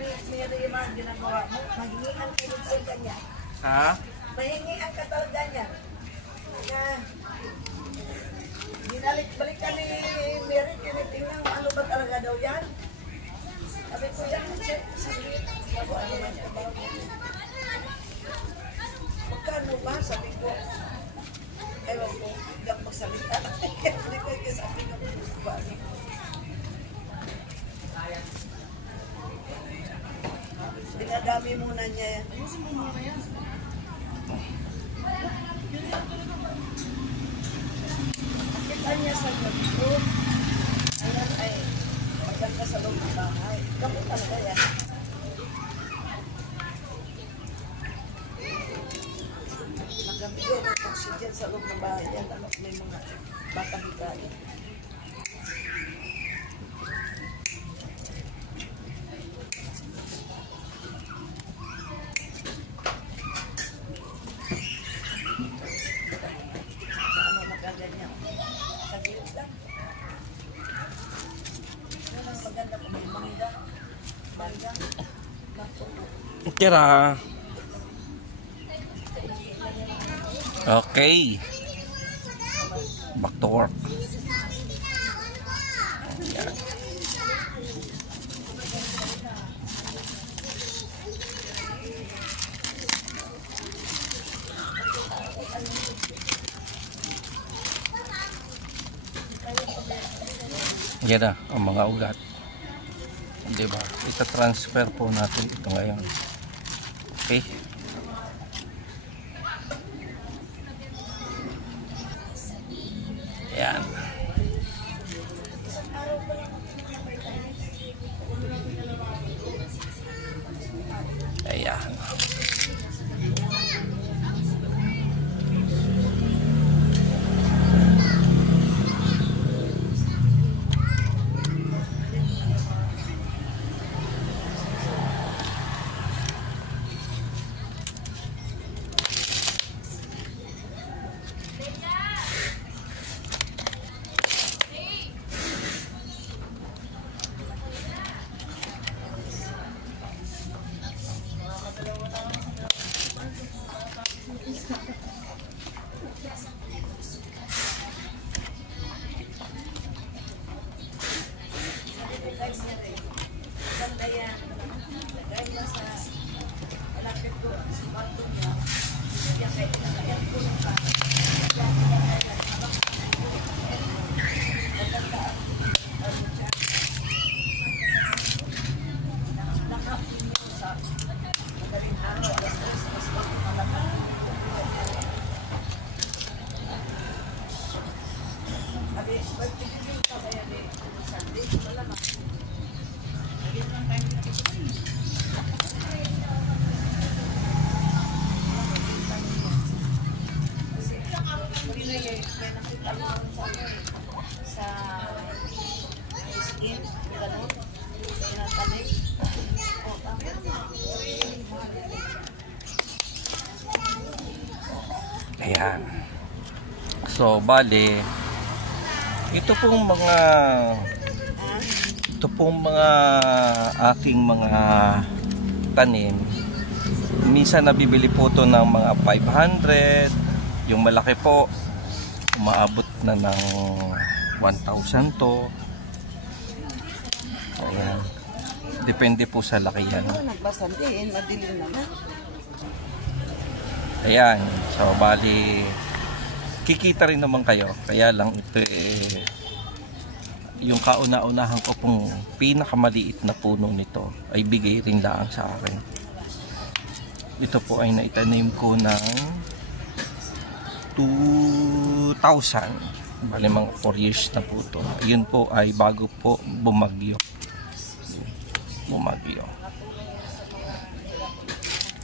Mary ang ginagawa mo, maghingian kayo talaga niya. Ha? Mahingian ka talaga niya. Kaya, balik ka ni Mary, tinitingnan ano ba talaga daw yan? Sabi ko yan, sabi ko, ano man yan, magkano ba? Sabi ko, ewan ko, hindi ako magsalita. Hindi ko yung sabi ko, ba? Dinadami muna niya yan. Ayusin mo muna yan. Nakita niya sa gabi. Ayan ay maganda sa loob ng bahay. Gamot talaga yan. Magamit yun ang oxygen sa loob ng bahay yan. Ano, may mga batang hikain. Tira. Okay. Back to work. Yan. Yan na ang mga ugat. Diba? Ita-transfer po natin ito ngayon. Okay. Yan. Ayan. Ayan. So, bali, ito pong mga aking mga tanim. Minsan nabibili po ito ng mga 500. Yung malaki po, umaabot na ng 1,000 to. Ayan. Depende po sa laki yan. Madilim naman. Ayan. So, bali, kikita rin naman kayo. Kaya lang ito yung kauna-unahan ko pong pinakamaliit na puno nito ay bigay rin lang sa akin. Ito po ay naitanim ko ng 2,000. Bali mga 4 years na po ito. Yun po ay bago po bumagyo.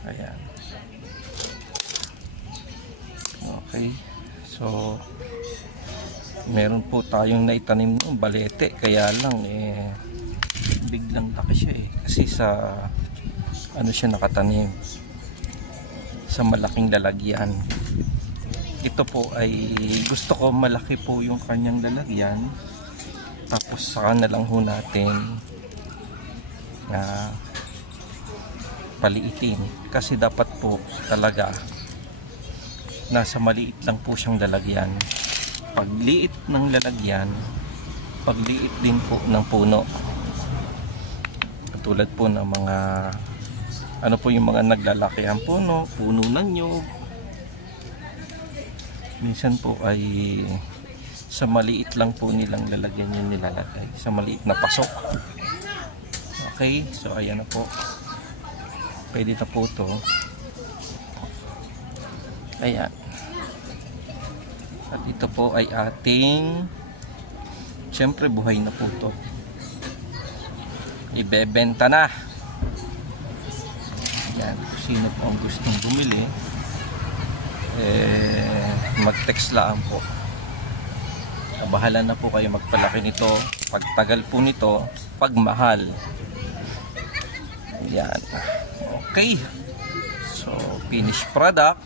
Ayan. Okay. So, meron po tayong naitanim ng balete. Kaya lang, biglang laki siya Kasi sa, ano siya nakatanim? Sa malaking lalagyan. Ito po ay, gusto ko malaki po yung kanyang lalagyan. Tapos saka na lang ho natin paliitin. Kasi dapat po talaga nasa maliit lang po siyang lalagyan. Pagliit ng lalagyan, pagliit din po ng puno. Katulad po ng mga ano po yung mga naglalaki ang puno ng nyug. Minsan po ay sa maliit lang po nilang lalagyan yung nilalagay, sa maliit na pasok. Okay, so ayan na po, pwede na po to. Ayan, at ito po ay ating, syempre buhay na po to, ibebenta na. Ayan, sino po ang gustong bumili, mag-text lang po. Bahala na po kayo magpalaki nito, pagtagal po nito, pagmahal. Yan. Okay, so finished product.